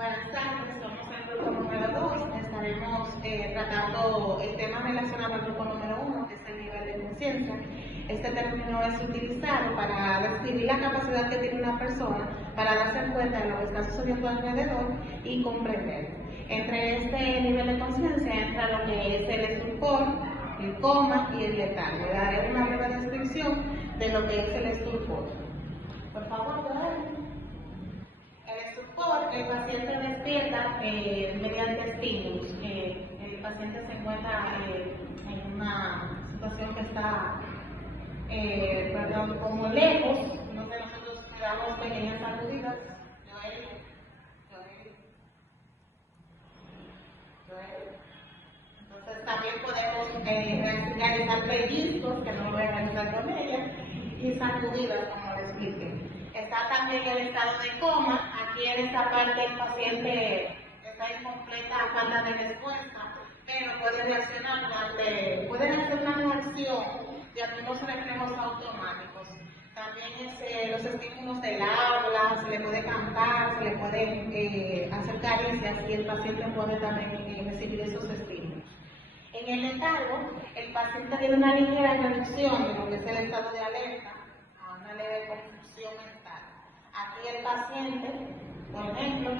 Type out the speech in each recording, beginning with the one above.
Buenas tardes, somos el grupo número 2. Estaremos tratando el tema relacionado al grupo número 1, que es el nivel de conciencia. Este término es utilizado para describir la capacidad que tiene una persona para darse cuenta de lo que está sucediendo alrededor y comprender. Entre este nivel de conciencia entra lo que es el estupor, el coma y el letargo. Le daré una breve descripción de lo que es el estupor. Por favor, Gael. El paciente despierta mediante estímulos. El paciente se encuentra en una situación que está como lejos, donde nosotros le damos pequeñas sacudidas. Entonces también podemos realizar pellizcos, que no lo voy a realizar con ella, y sacudidas, como le expliqué. Está también el estado de coma. Aquí en esta parte el paciente está en completa falta de respuesta, pero puede reaccionar puede hacer una reacción de algunos reflejos automáticos. También los estímulos del habla, se le puede cantar, se le puede hacer caricias y el paciente puede también recibir esos estímulos. En el letargo, el paciente tiene una ligera reducción de lo que es el estado de alerta a una leve confusión mental. Aquí el paciente, por ejemplo,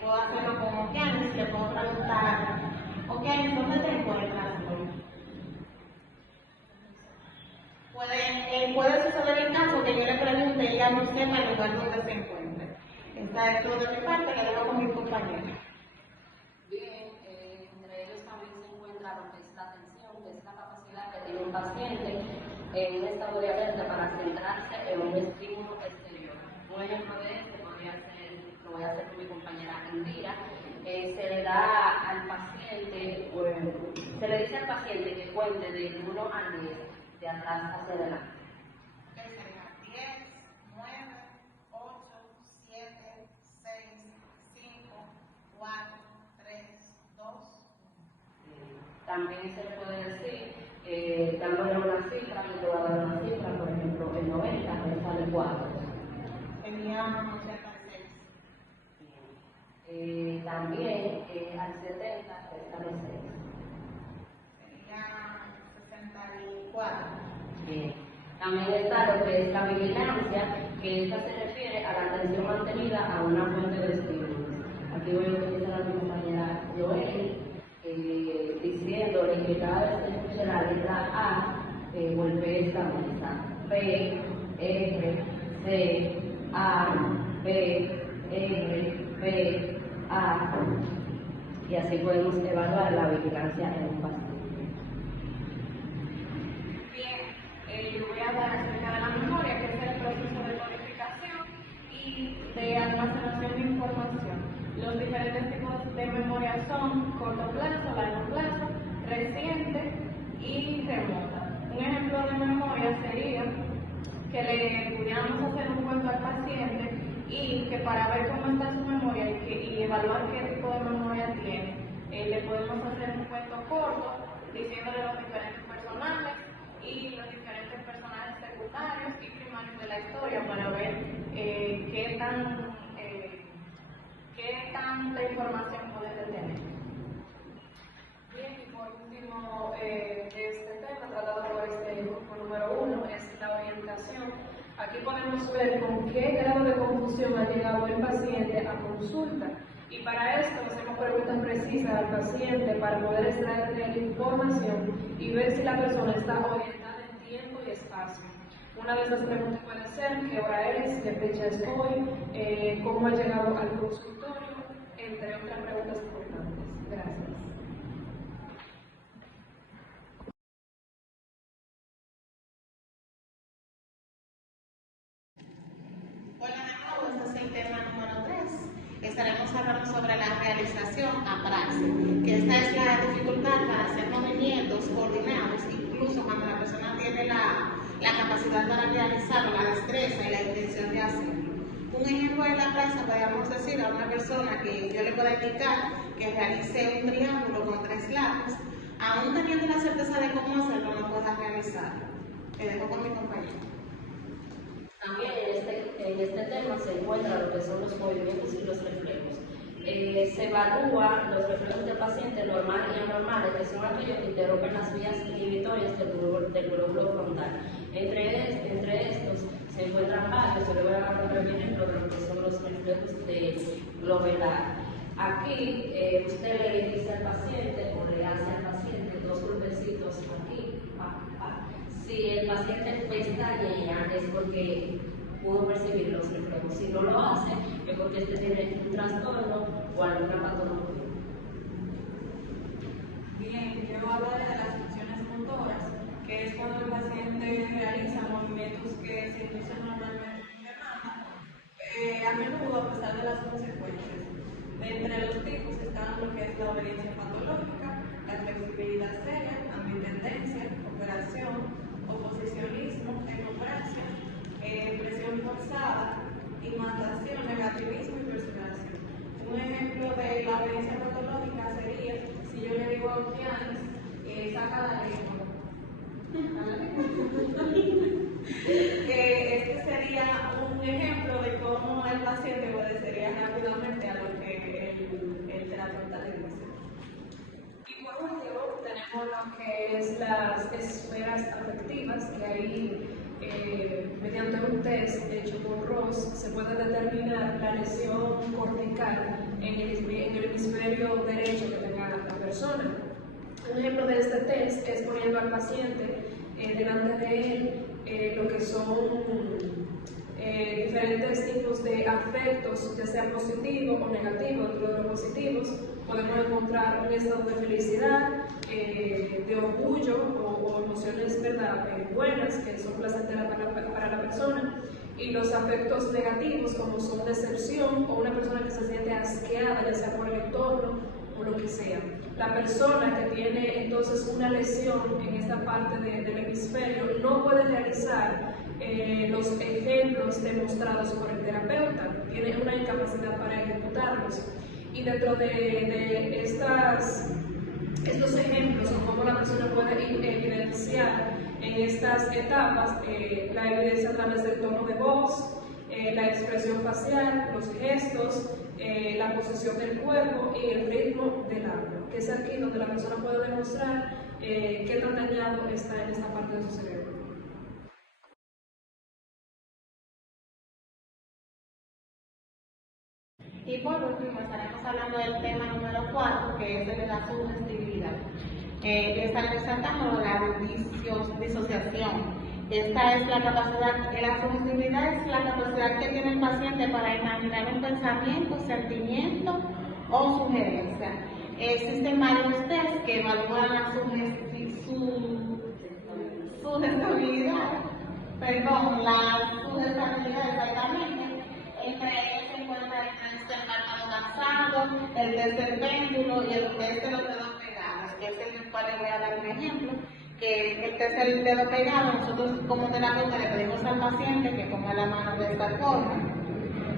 puedo hacerlo con Okeanis, le puedo preguntar, Okeanis, ¿dónde te encuentras hoy? Puede suceder el caso que yo le pregunte y ella no sepa el lugar donde se encuentra. Esta es todo de mi parte, le dejo con mi compañera. Bien, entre ellos también se encuentra lo que es la atención, que es la capacidad que tiene un paciente en un estado de alerta para centrarse en un estímulo exterior. Un ejemplo de esto podría ser, lo voy a hacer con mi compañera Indira, se le da al paciente, se le dice al paciente que cuente de 1 a 10, de atrás hacia adelante. 10, 9, 8, 7, 6, 5, 4, 3, 2. También se le puede decir, dándole una cifra, yo te voy a dar una cifra, por ejemplo, el 90 me sale 4. Teníamos 86. También al 70 sale 6. Sería 64. Bien. También está lo que es la vigilancia, que esta se refiere a la atención mantenida a una fuente de estímulos. Aquí voy a utilizar a mi compañera Joel, diciéndole que cada vez que escuche la letra A, golpee esta mesa. P, R, C, A, B, R, B, A. Y así podemos evaluar la vigilancia en un paciente. Yo voy a hablar acerca de la memoria, que es el proceso de codificación y de almacenación de información. Los diferentes tipos de memoria son corto plazo, largo plazo, reciente y remota. Un ejemplo de memoria sería que le pudiéramos hacer un cuento al paciente y que para ver cómo está su memoria y evaluar qué tipo de memoria tiene, le podemos hacer un cuento corto diciéndole los diferentes personajes y los diferentes personajes secundarios y primarios de la historia para ver qué tanta información puede retener. Bien, y por último, este tema tratado por este grupo número 1 es la orientación. Aquí podemos ver con qué grado de confusión ha llegado el paciente a consulta. Y para esto hacemos preguntas precisas al paciente para poder extraer de la información y ver si la persona está orientada en tiempo y espacio. Una de esas preguntas puede ser qué hora es, qué fecha es hoy, cómo ha llegado al consultorio, entre otras preguntas importantes. Gracias. Hola de nuevo, este es el tema número 3. Estaremos hablando sobre la realización a praxis, que esta es la dificultad para hacer movimientos coordinados, incluso cuando la persona tiene la capacidad para realizarlo, la destreza y la intención de hacerlo. Un ejemplo en la praxis podríamos decir a una persona que yo le pueda indicar que realice un triángulo con 3 lados, aún teniendo la certeza de cómo hacerlo, no pueda realizarlo. Te dejo con mi compañero. También en este tema se encuentra lo que son los movimientos y los reflejos. se evalúan los reflejos del paciente normales y anormales, que son aquellos que interrumpen las vías inhibitorias del glóbulo frontal. Entre estos se encuentran varios. Yo le voy a dar un ejemplo de lo que son los reflejos de glomerular. Aquí usted le dice al paciente o le hace al paciente dos golpecitos aquí. Si el paciente pestañea es porque pudo percibir los reflejos. Si no lo hace es porque este tiene un trastorno o alguna patología. Bien, yo hablaré de las funciones motoras, que es cuando el paciente realiza movimientos que se inducen normalmente en demanda, a menudo a pesar de las consecuencias. Entre los tipos están lo que es la obediencia patológica, la flexibilidad seria, ambitendencia, operación, oposicionismo, enumbrancia, presión forzada, imantación, negativismo y perseveración. Un ejemplo de la obediencia patológica sería si yo le digo a Oceanes, saca la lengua. Este sería un ejemplo de cómo el paciente obedecería rápidamente a lo que el terapeuta le dice. Y por último, tenemos lo que es las esferas afectivas, que ahí, mediante un test hecho por Ross, se puede determinar la lesión cortical en el hemisferio derecho que tenga la persona. Un ejemplo de este test es poniendo al paciente delante de él lo que son diferentes tipos de afectos, ya sea positivo o negativo. Dentro de los positivos podemos encontrar un estado de felicidad, de orgullo o emociones, ¿verdad?, buenas, que son placenteras para la persona, y los afectos negativos, como son decepción o una persona que se siente asqueada, ya sea por el entorno o lo que sea. La persona que tiene entonces una lesión en esta parte del hemisferio no puede realizar los ejemplos demostrados por el terapeuta, tiene una incapacidad para ejecutarlos. Y dentro de estos ejemplos, o cómo la persona puede evidenciar en estas etapas, la evidencia a través del tono de voz, la expresión facial, los gestos, la posición del cuerpo y el ritmo del habla, que es aquí donde la persona puede demostrar qué tan dañado está en esta parte de su cerebro. Y por último estaremos hablando del tema número 4, que es el de la sugestibilidad. Resaltamos la disociación. Esta es la capacidad, la sugestibilidad es la capacidad que tiene el paciente para imaginar un pensamiento, sentimiento o sugerencia. Existen varios tests que evalúan la sugestibilidad exactamente. Entre ellos se encuentra el test del marcado cansado, el test del péndulo y el test de los dedos pegados, que es el cual les voy a dar un ejemplo. Que el test del dedo pegado, nosotros como terapeuta le pedimos al paciente que ponga la mano de esta forma,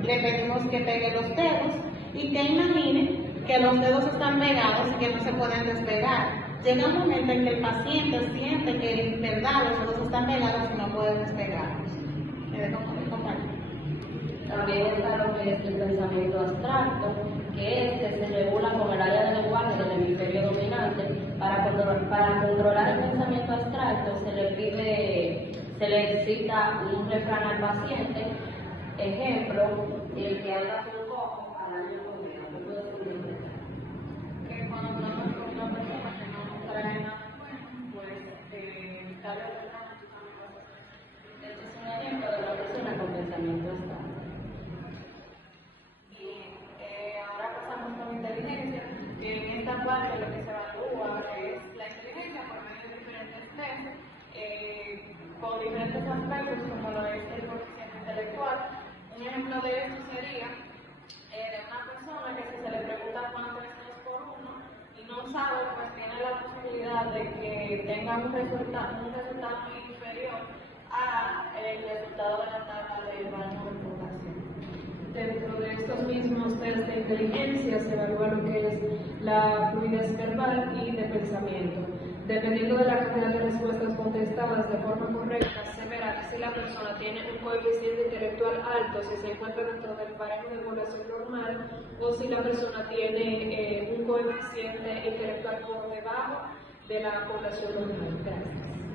le pedimos que pegue los dedos y que imagine que los dedos están pegados y que no se pueden despegar. Llega un momento en que el paciente siente que en verdad los dedos están pegados y no pueden despegarlos. También está lo que es el pensamiento abstracto, que se regula con el área del lenguaje del hemisferio dominante. Para controlar el pensamiento abstracto se le excita un refrán al paciente. Ejemplo, el que habla con cojo al año comida. ¿Qué puede ser? Que cuando hablamos con una persona que no trae nada bueno, pues tal vez Este es un ejemplo de una persona con pensamiento abstracto. ahora pasamos con inteligencia, que en esta parte lo que se evalúa es la inteligencia por medio de diferentes tests, con diferentes aspectos como lo es el coeficiente intelectual. Un ejemplo de esto sería de una persona que si se le pregunta cuánto es 2 por 1 y no sabe, pues tiene la posibilidad de que tenga un resultado inferior al resultado de la tabla del rango de población. Dentro de estos mismos test de inteligencia se evalúa lo que es la fluidez verbal y de pensamiento. Dependiendo de la cantidad de respuestas contestadas de forma correcta, se verá si la persona tiene un coeficiente intelectual alto, si se encuentra dentro del baremo de población normal, o si la persona tiene un coeficiente intelectual por debajo de la población normal. Gracias.